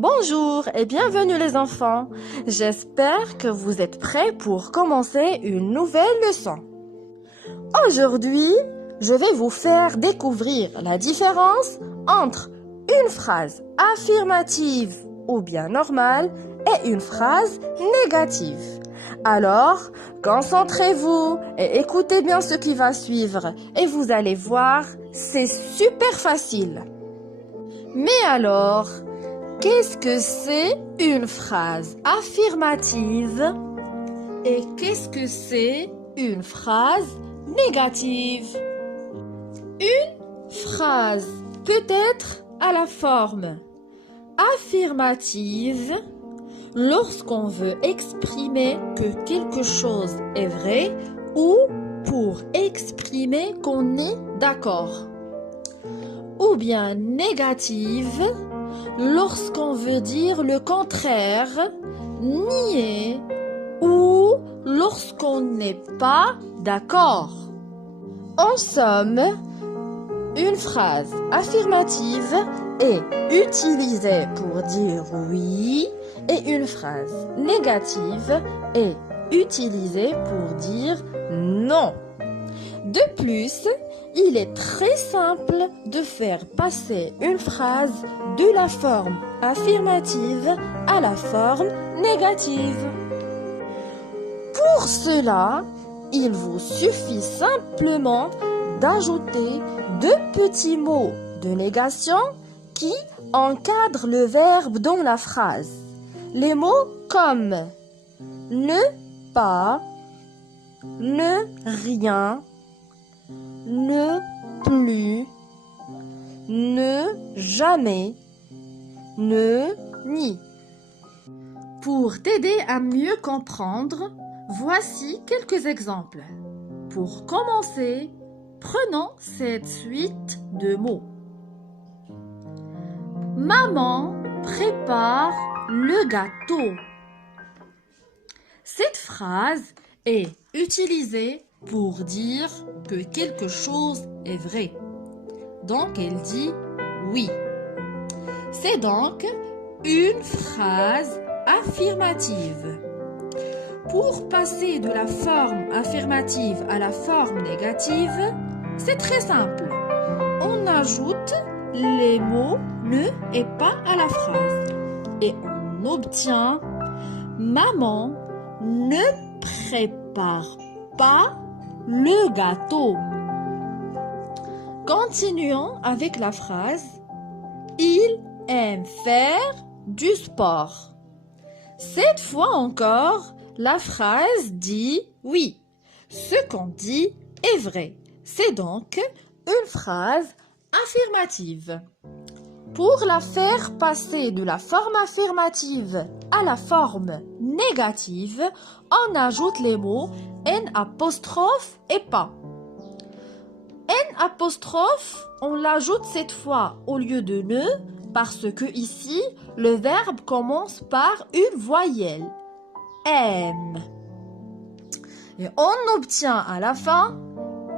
Bonjour et bienvenue les enfants. J'espère que vous êtes prêts pour commencer une nouvelle leçon. Aujourd'hui, je vais vous faire découvrir la différence entre une phrase affirmative ou bien normale et une phrase négative. Alors, concentrez-vous et écoutez bien ce qui va suivre et vous allez voir, c'est super facile. Mais alors, qu'est-ce que c'est une phrase affirmative et qu'est-ce que c'est une phrase négative? Une phrase peut être à la forme affirmative lorsqu'on veut exprimer que quelque chose est vrai ou pour exprimer qu'on est d'accord. Ou bien négative lorsqu'on veut dire le contraire, nier ou lorsqu'on n'est pas d'accord. En somme, une phrase affirmative est utilisée pour dire oui et une phrase négative est utilisée pour dire non. De plus, il est très simple de faire passer une phrase de la forme affirmative à la forme négative. Pour cela, il vous suffit simplement d'ajouter deux petits mots de négation qui encadrent le verbe dans la phrase. Les mots comme ne pas, ne rien, ne plus, ne jamais, ne ni. Pour t'aider à mieux comprendre, voici quelques exemples. Pour commencer, prenons cette suite de mots. Maman prépare le gâteau. Cette phrase est utilisée pour dire que quelque chose est vrai. Donc, elle dit oui. C'est donc une phrase affirmative. Pour passer de la forme affirmative à la forme négative, c'est très simple. On ajoute les mots ne et pas à la phrase. Et on obtient maman ne prépare pas le gâteau. Continuons avec la phrase il aime faire du sport. Cette fois encore, la phrase dit oui. Ce qu'on dit est vrai. C'est donc une phrase affirmative. Pour la faire passer de la forme affirmative à la forme négative, on ajoute les mots N' et pas. N', on l'ajoute cette fois au lieu de ne parce que ici, le verbe commence par une voyelle. M. Et on obtient à la fin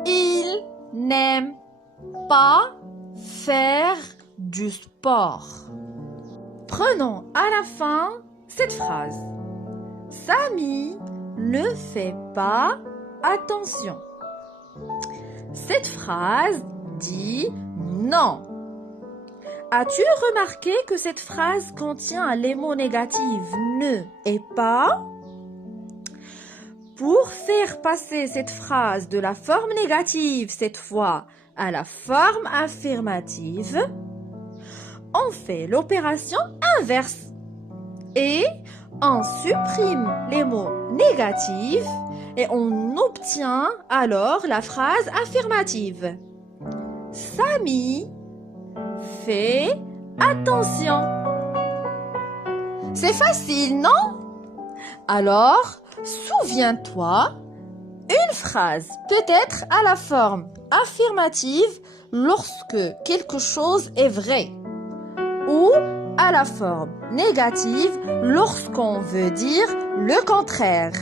il n'aime pas faire du sport. Prenons à la fin cette phrase. Samy ne fait pas attention. Cette phrase dit non. As-tu remarqué que cette phrase contient les mots négatifs ne et pas? Pour faire passer cette phrase de la forme négative cette fois à la forme affirmative, on fait l'opération inverse et on supprime les mots négatifs et on obtient alors la phrase affirmative. Samy fait attention. C'est facile, non? Alors, souviens-toi, une phrase peut être à la forme affirmative lorsque quelque chose est vrai ou à la forme négative lorsqu'on veut dire le contraire.